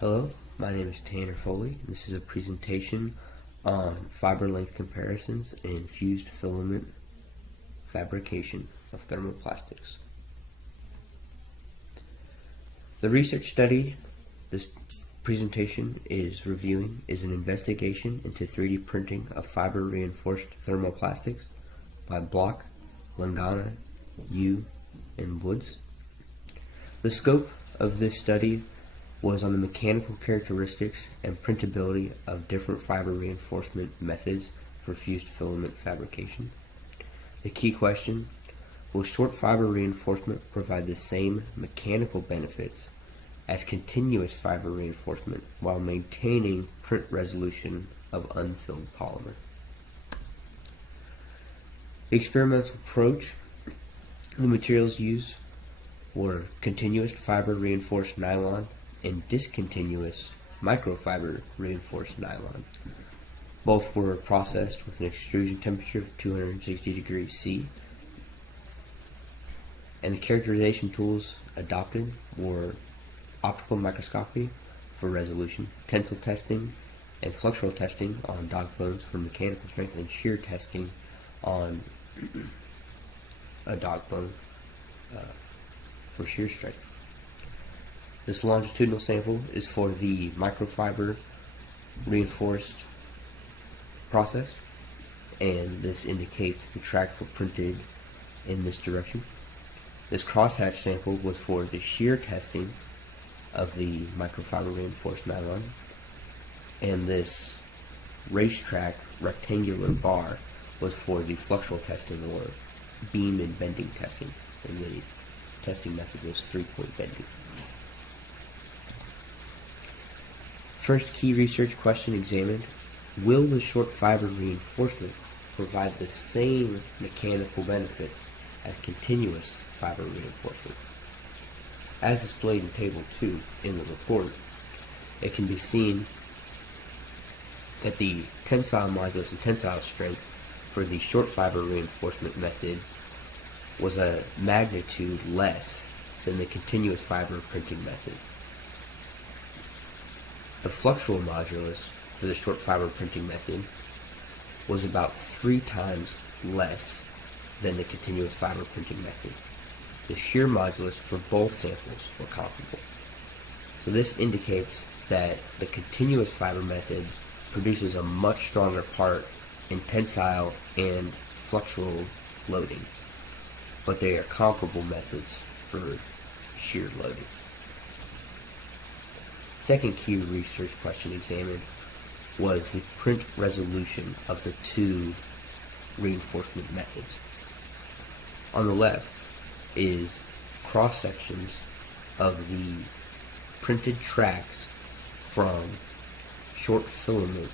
Hello, my name is Tanner Foley. This is a presentation on fiber length comparisons in fused filament fabrication of thermoplastics. The research study this presentation is reviewing is an investigation into 3D printing of fiber reinforced thermoplastics by Block, Langana, Yu, and Woods. The scope of this study was on the mechanical characteristics and printability of different fiber reinforcement methods for fused filament fabrication. The key question: will short fiber reinforcement provide the same mechanical benefits as continuous fiber reinforcement while maintaining print resolution of unfilled polymer? The experimental approach, the materials used were continuous fiber reinforced nylon and discontinuous microfiber reinforced nylon. Both were processed with an extrusion temperature of 260 degrees C. And the characterization tools adopted were optical microscopy for resolution, tensile testing, and flexural testing on dog bones for mechanical strength, and shear testing on a dog bone for shear strength. This longitudinal sample is for the microfiber reinforced process, and this indicates the tracks were printed in this direction. This crosshatch sample was for the shear testing of the microfiber reinforced nylon, and this racetrack rectangular bar was for the flexural testing or beam and bending testing, and the testing method was 3-point bending. First key research question examined: will the short fiber reinforcement provide the same mechanical benefits as continuous fiber reinforcement? As displayed in Table 2 in the report, it can be seen that the tensile modulus and tensile strength for the short fiber reinforcement method was a magnitude less than the continuous fiber printing method. The flexural modulus for the short fiber printing method was about 3 times less than the continuous fiber printing method. The shear modulus for both samples were comparable. So this indicates that the continuous fiber method produces a much stronger part in tensile and flexural loading, but they are comparable methods for shear loading. Second key research question examined was the print resolution of the two reinforcement methods. On the left is cross-sections of the printed tracks from short filament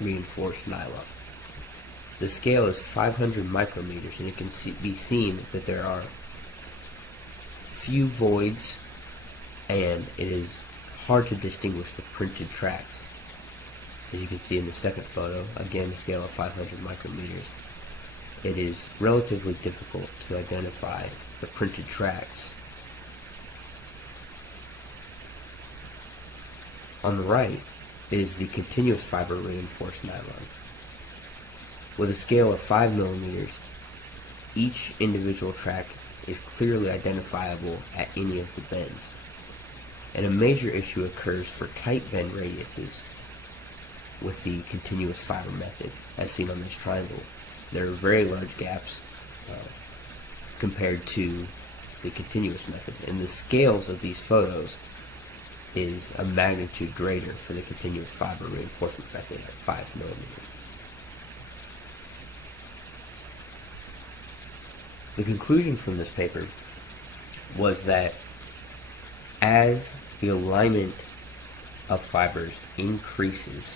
reinforced nylon. The scale is 500 micrometers, and it can be seen that there are few voids, and it is hard to distinguish the printed tracks. As you can see in the second photo, again the scale of 500 micrometers, it is relatively difficult to identify the printed tracks. On the right is the continuous fiber reinforced nylon. With a scale of 5 millimeters, each individual track is clearly identifiable at any of the bends. And a major issue occurs for tight bend radiuses with the continuous fiber method, as seen on this triangle. There are very large gaps compared to the continuous method, and the scales of these photos is a magnitude greater for the continuous fiber reinforcement method at 5 millimeters. The conclusion from this paper was that as the alignment of fibers increases,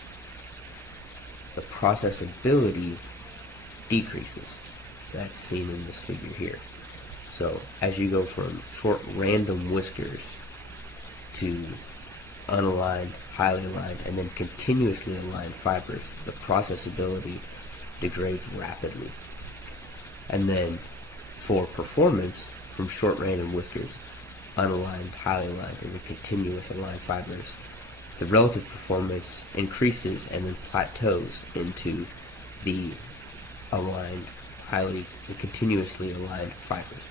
the processability decreases. That's seen in this figure here. So as you go from short random whiskers to unaligned, highly aligned, and then continuously aligned fibers, the processability degrades rapidly. And then for performance, from short random whiskers, unaligned, highly aligned, and the continuous aligned fibers, the relative performance increases and then plateaus into the aligned, highly and continuously aligned fibers.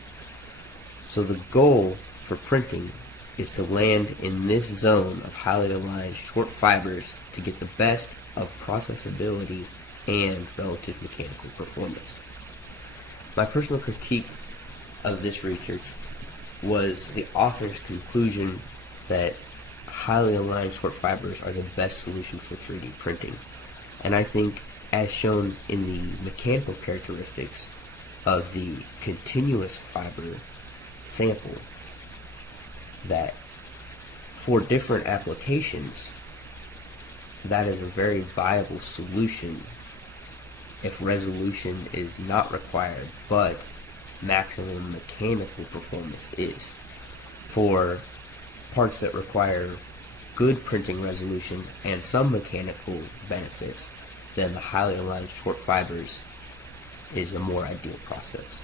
So the goal for printing is to land in this zone of highly aligned short fibers to get the best of processability and relative mechanical performance. My personal critique of this research was the author's conclusion that highly aligned short fibers are the best solution for 3D printing. And I think, as shown in the mechanical characteristics of the continuous fiber sample, that for different applications, that is a very viable solution if resolution is not required, but maximum mechanical performance is. For parts that require good printing resolution and some mechanical benefits, then the highly aligned short fibers is a more ideal process.